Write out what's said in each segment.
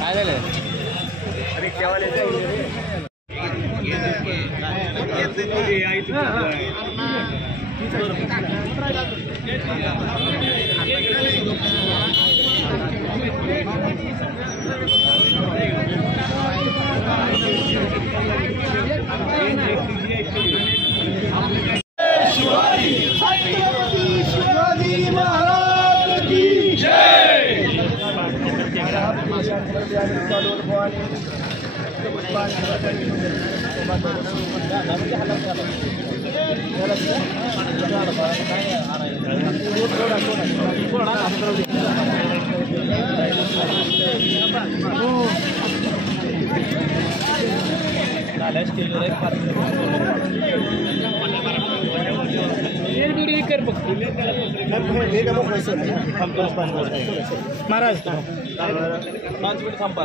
काय झालं शिवाजी महाराज की जय। महाराज 5 मिनिट थांबा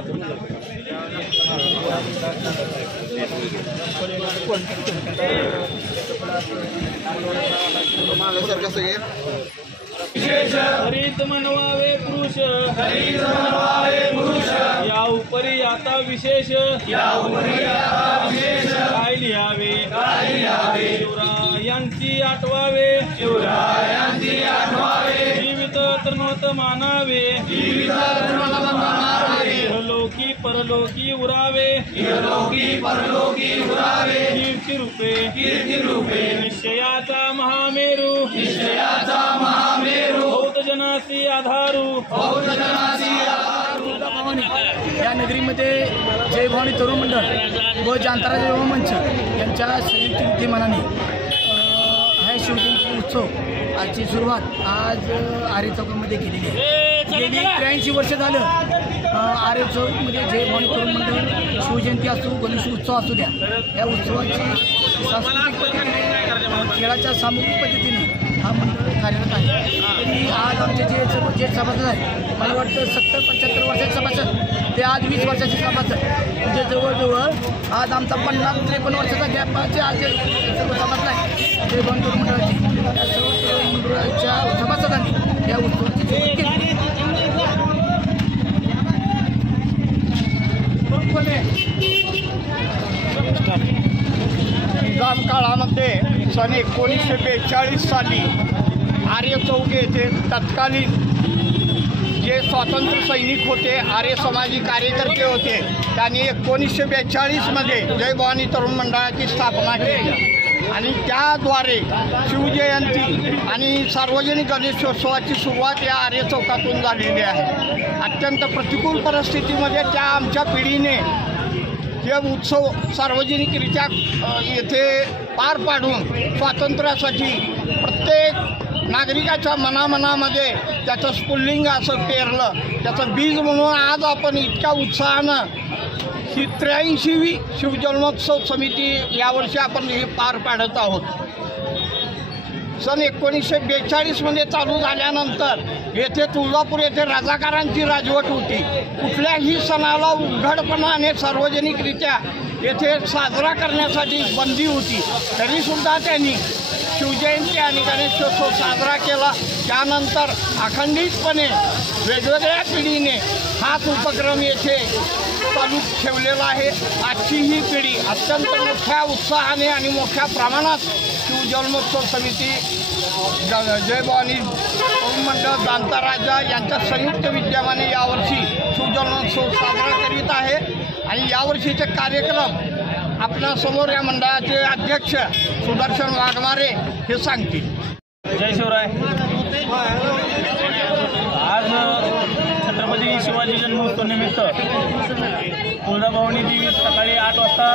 हरित म्हणवावे पुरुष या उपरी आता विशेष काय लिहावे शिवरायांची आठवावे जीवित तृणोत मानावे इहलोकी परलोकी उरावे कीर्ती रूपे निश्चयाचा महामेरू बौद्ध जनासी आधारू या नगरीमध्ये जय भवानी तरुण मंडळ व जांतारा युवा मंच यांच्या संयुक्त विद्यमानाने हा शिवजयंती उत्सव आजची सुरुवात आज आरे चौकामध्ये केलेली आहे। गेली 83 वर्ष झालं आरे चौकमध्ये जय भवानी तरुण मंडळ शिवजयंती असो गणेश उत्सव असू द्या या उत्सवाची सांस्कृतिक पद्धतीने खेळाच्या सामूहिक पद्धतीने हा मंडळ कार्यरत आहे। तरी आज आमचे जे सभासद आहेत मला वाटतं 70-75 वर्षाचे सभासद ते आज 20 वर्षाचे सभासद म्हणजे जवळजवळ आज आमचा 50-53 वर्षाचा गॅप आज सर्व सभासद आहे जय भवानी तरुण मंडळाची त्या सर्व मंडळाच्या सभासदांनी या उत्सवाची सुरुवात केली। निजाम काळामध्ये सन 1942 साली आर्य चौक येथे तत्कालीन जे स्वातंत्र्य सैनिक होते आर्य समाजी कार्यकर्ते होते त्यांनी 1942मध्ये जय भवानी तरुण मंडळाची स्थापना केली आणि त्याद्वारे शिवजयंती आणि सार्वजनिक गणेशोत्सवाची सुरुवात या आर्य चौकातून झालेली आहे। अत्यंत प्रतिकूल परिस्थितीमध्ये त्या आमच्या पिढीने हे उत्सव सार्वजनिकरित्या येथे पार पाडून स्वातंत्र्यासाठी प्रत्येक नागरिकाच्या मनामध्ये त्याचं स्फुल्लिंग असं पेरलं, त्याचं बीज म्हणून आज आपण इतक्या उत्साहानं ही 83वी शिवजन्मोत्सव समिती यावर्षी आपण हे पार पाडत आहोत। सन 1942मध्ये चालू झाल्यानंतर येथे तुळजापूर येथे राजाकारांची राजवट होती। कुठल्याही सणाला उघडपणाने सार्वजनिकरित्या येथे साजरा करण्यासाठी बंदी होती, तरीसुद्धा त्यांनी शिवजयंती आणि गणेशोत्सव साजरा केला। त्यानंतर अखंडितपणे वेगवेगळ्या पिढीने हाच उपक्रम येथे चालू ठेवलेला आहे। आजची ही पिढी अत्यंत मोठ्या उत्साहाने आणि मोठ्या प्रमाणात शिवजन्मोत्सव समिती जय भवानी तरुण मंडळ जांताराजा यांच्या संयुक्त विद्यमाने यावर्षी शिवजन्मोत्सव साजरा करीत आहे आणि यावर्षीचे कार्यक्रम आपल्यासमोर या मंडळाचे अध्यक्ष सुदर्शन वाघमारे हे सांगतील। जय शिवराय। आज छत्रपती शिवाजी जन्मोत्सव निमित्त तुळजाभवानी देवी सकाळी 8 वाजता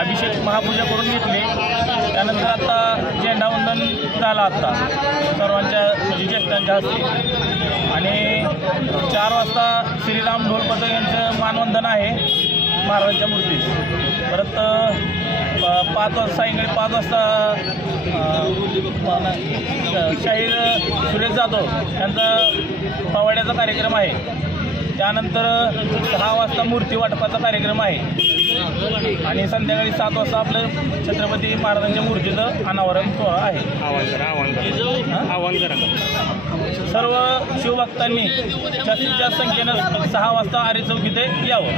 अभिषेक महापूजा करून घेतली। त्यानंतर आता झेंडावंदन झालं आता सर्वांच्या म्हणजे ज्येष्ठांच्या हस्ते आणि 4 वाजता श्रीराम ढोल पथक यांचं मानवंदन आहे महाराजांच्या मूर्तीस। परत 5 वाजता सायंकाळी 5 वाजता शाहीर सुरेश जाधव यांचा पवाड्याचा कार्यक्रम आहे त्यानंतर 6 वाजता मूर्ती वाटपाचा कार्यक्रम आहे आणि संध्याकाळी 7 वाजता आपलं छत्रपती महाराजांच्या मूर्तीचं अनावरण सोहळा आहे. आवाहन करा. सर्व शिवभक्तांनी जास्तीत जास्त संख्येनं 6 वाजता आरे चौक इथे यावं.